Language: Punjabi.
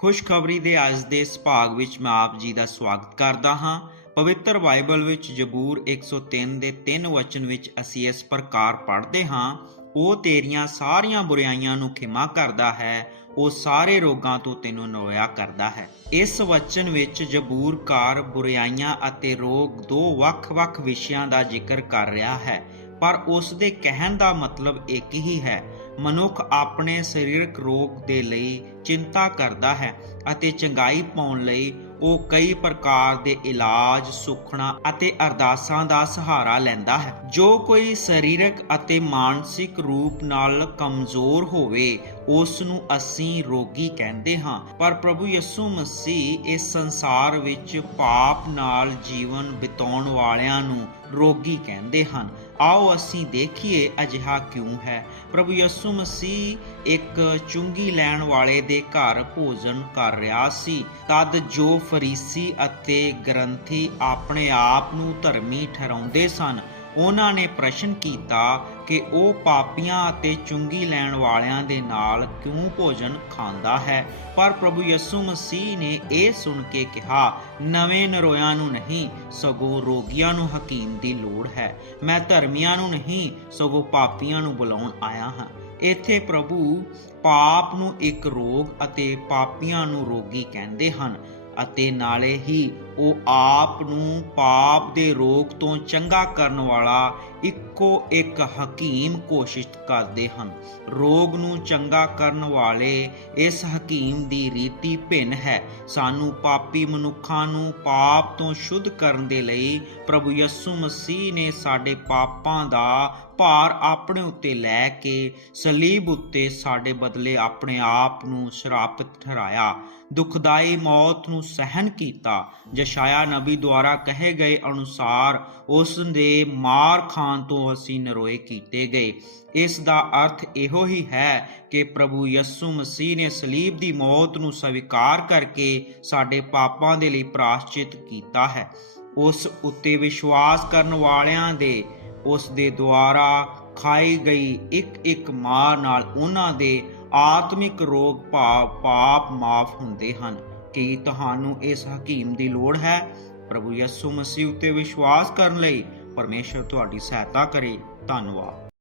ਖੁਸ਼ਖਬਰੀ ਦੇ ਅੱਜ ਦੇ ਇਸ ਭਾਗ ਵਿੱਚ ਮੈਂ ਆਪ ਜੀ ਦਾ ਸਵਾਗਤ ਕਰਦਾ ਹਾਂ। ਪਵਿੱਤਰ ਬਾਈਬਲ ਵਿੱਚ ਜ਼ਬੂਰ 103 ਦੇ 3 ਵਚਨ ਵਿੱਚ ਅਸੀਂ ਇਸ ਪ੍ਰਕਾਰ ਪੜ੍ਹਦੇ ਹਾਂ, ਉਹ ਤੇਰੀਆਂ ਸਾਰੀਆਂ ਬੁਰਾਈਆਂ ਨੂੰ ਖਿਮਾ ਕਰਦਾ ਹੈ, ਉਹ ਸਾਰੇ ਰੋਗਾਂ ਤੋਂ ਤੈਨੂੰ ਨਵਾਇਆ ਕਰਦਾ ਹੈ। ਇਸ ਵਚਨ ਵਿੱਚ ਜ਼ਬੂਰਕਾਰ ਬੁਰਾਈਆਂ ਅਤੇ ਰੋਗ ਦੋ ਵੱਖ-ਵੱਖ ਵਿਸ਼ਿਆਂ ਦਾ ਜ਼ਿਕਰ ਕਰ ਰਿਹਾ ਹੈ, ਪਰ ਉਸ ਦੇ ਕਹਿਣ ਦਾ ਮਤਲਬ ਇੱਕ ਹੀ ਹੈ ਮਨੁੱਖ ਆਪਣੇ ਸਰੀਰਕ ਰੋਗ ਦੇ ਲਈ ਚਿੰਤਾ ਕਰਦਾ ਹੈ ਅਤੇ ਚੰਗਾਈ ਪਾਉਣ ਲਈ ਉਹ ਕਈ ਪ੍ਰਕਾਰ ਦੇ ਇਲਾਜ ਸੁਖਣਾ ਅਤੇ ਅਰਦਾਸਾਂ ਦਾ ਸਹਾਰਾ ਲੈਂਦਾ ਹੈ। ਜੋ ਕੋਈ ਸਰੀਰਕ ਅਤੇ ਮਾਨਸਿਕ ਰੂਪ ਨਾਲ ਕਮਜ਼ੋਰ ਹੋਵੇ ਉਸ ਨੂੰ ਅਸੀਂ ਰੋਗੀ ਕਹਿੰਦੇ ਹਾਂ। ਪਰ ਪ੍ਰਭੂ ਯਿਸੂ ਮਸੀਹ ਇਸ ਸੰਸਾਰ ਵਿੱਚ ਪਾਪ ਨਾਲ ਜੀਵਨ ਬਿਤਾਉਣ ਵਾਲਿਆਂ ਨੂੰ ਰੋਗੀ ਕਹਿੰਦੇ ਹਨ, ਆਓ ਅਸੀਂ ਦੇਖੀਏ ਅਜਿਹਾ ਕਿਉਂ ਹੈ। ਪ੍ਰਭੂ ਯਿਸੂ ਮਸੀਹ ਇੱਕ ਚੁੰਗੀ ਲੈਣ ਵਾਲੇ ਦੇ ਘਰ ਭੋਜਨ ਕਰ ਰਿਹਾ ਸੀ। ਤਦ ਜੋ ਫਰੀਸੀ ਅਤੇ ਗ੍ਰੰਥੀ ਆਪਣੇ ਆਪ ਨੂੰ ਧਰਮੀ ਠਹਿਰਾਉਂਦੇ ਸਨ ਉਹਨਾਂ ਨੇ ਪ੍ਰਸ਼ਨ ਕੀਤਾ ਕਿ ਉਹ ਪਾਪੀਆਂ ਅਤੇ ਚੁੰਗੀ ਲੈਣ ਵਾਲਿਆਂ ਦੇ ਨਾਲ ਕਿਉਂ ਭੋਜਨ ਖਾਂਦਾ ਹੈ? ਪਰ ਪ੍ਰਭੂ ਯਿਸੂ ਮਸੀਹ ਨੇ ਇਹ ਸੁਣ ਕੇ ਕਿਹਾ, ਨਵੇਂ ਨਰੋਇਆਂ ਨੂੰ ਨਹੀਂ, ਸਗੋਂ ਰੋਗੀਆਂ ਨੂੰ ਹਕੀਮ ਦੀ ਲੋੜ ਹੈ। ਮੈਂ ਧਰਮੀਆਂ ਨੂੰ ਨਹੀਂ, ਸਗੋਂ ਪਾਪੀਆਂ ਨੂੰ ਬੁਲਾਉਣ ਆਇਆ ਹਾਂ। ਇੱਥੇ ਪ੍ਰਭੂ ਪਾਪ ਨੂੰ ਇੱਕ ਰੋਗ ਅਤੇ ਪਾਪੀਆਂ ਨੂੰ ਰੋਗੀ ਕਹਿੰਦੇ ਹਨ। ਅਤੇ ਨਾਲੇ ਹੀ ਉਹ ਆਪ ਨੂੰ ਪਾਪ ਦੇ ਰੋਗ ਤੋਂ ਚੰਗਾ ਕਰਨ ਵਾਲਾ ਇੱਕੋ ਇੱਕ ਹਕੀਮ ਕੋਸ਼ਿਸ਼ ਕਰਦੇ ਹਨ। ਰੋਗ ਨੂੰ ਚੰਗਾ ਕਰਨ ਵਾਲੇ ਇਸ ਹਕੀਮ ਦੀ ਰੀਤੀ ਭਿੰਨ ਹੈ। ਸਾਨੂੰ ਪਾਪੀ ਮਨੁੱਖਾਂ ਨੂੰ ਪਾਪ ਤੋਂ ਸ਼ੁੱਧ ਕਰਨ ਦੇ ਲਈ ਪ੍ਰਭੂ ਯਿਸੂ ਮਸੀਹ ਨੇ ਸਾਡੇ ਪਾਪਾਂ ਦਾ ਭਾਰ ਆਪਣੇ ਉੱਤੇ ਲੈ ਕੇ ਸਲੀਬ ਉੱਤੇ ਸਾਡੇ ਬਦਲੇ ਆਪਣੇ ਆਪ ਨੂੰ ਸਰਾਪਤ ਠਹਿਰਾਇਆ। ਦੁਖਦਾਈ ਮੌਤ ਨੂੰ ਸਹਿਨ ਕੀਤਾ। ਜਸ਼ਾਇਆ ਨਬੀ ਦੁਆਰਾ ਕਹੇ ਗਏ ਅਨੁਸਾਰ ਉਸ ਦੇ ਮਾਰ ਖਾਨ ਤੋਂ ਅਸੀਂ ਨਰੋਏ ਕੀਤੇ ਗਏ। ਇਸ ਦਾ ਅਰਥ ਇਹੋ ਹੀ ਹੈ ਕਿ ਪ੍ਰਭੂ ਯਿਸੂ ਮਸੀਹ ਨੇ ਸਲੀਬ ਦੀ ਮੌਤ ਨੂੰ ਸਵੀਕਾਰ ਕਰਕੇ ਸਾਡੇ ਪਾਪਾਂ ਦੇ ਲਈ ਪ੍ਰਾਸ਼ਚਿਤ ਕੀਤਾ ਹੈ। ਉਸ ਉੱਤੇ ਵਿਸ਼ਵਾਸ ਕਰਨ ਵਾਲਿਆਂ ਦੇ ਉਸ ਦੇ ਦੁਆਰਾ ਖਾਈ ਗਈ ਇੱਕ ਇੱਕ ਮਾਰ ਨਾਲ ਉਹਨਾਂ ਦੇ ਆਤਮਿਕ ਰੋਗ ਭਾਵ ਪਾਪ ਮਾਫ ਹੁੰਦੇ ਹਨ। ਕੀ ਤੁਹਾਨੂੰ ਇਸ ਹਕੀਮ ਦੀ ਲੋੜ ਹੈ? ਪ੍ਰਭੂ ਯਿਸੂ ਮਸੀਹ ਉੱਤੇ ਵਿਸ਼ਵਾਸ ਕਰਨ ਲਈ ਪਰਮੇਸ਼ਰ ਤੁਹਾਡੀ ਸਹਾਇਤਾ ਕਰੇ। ਧੰਨਵਾਦ।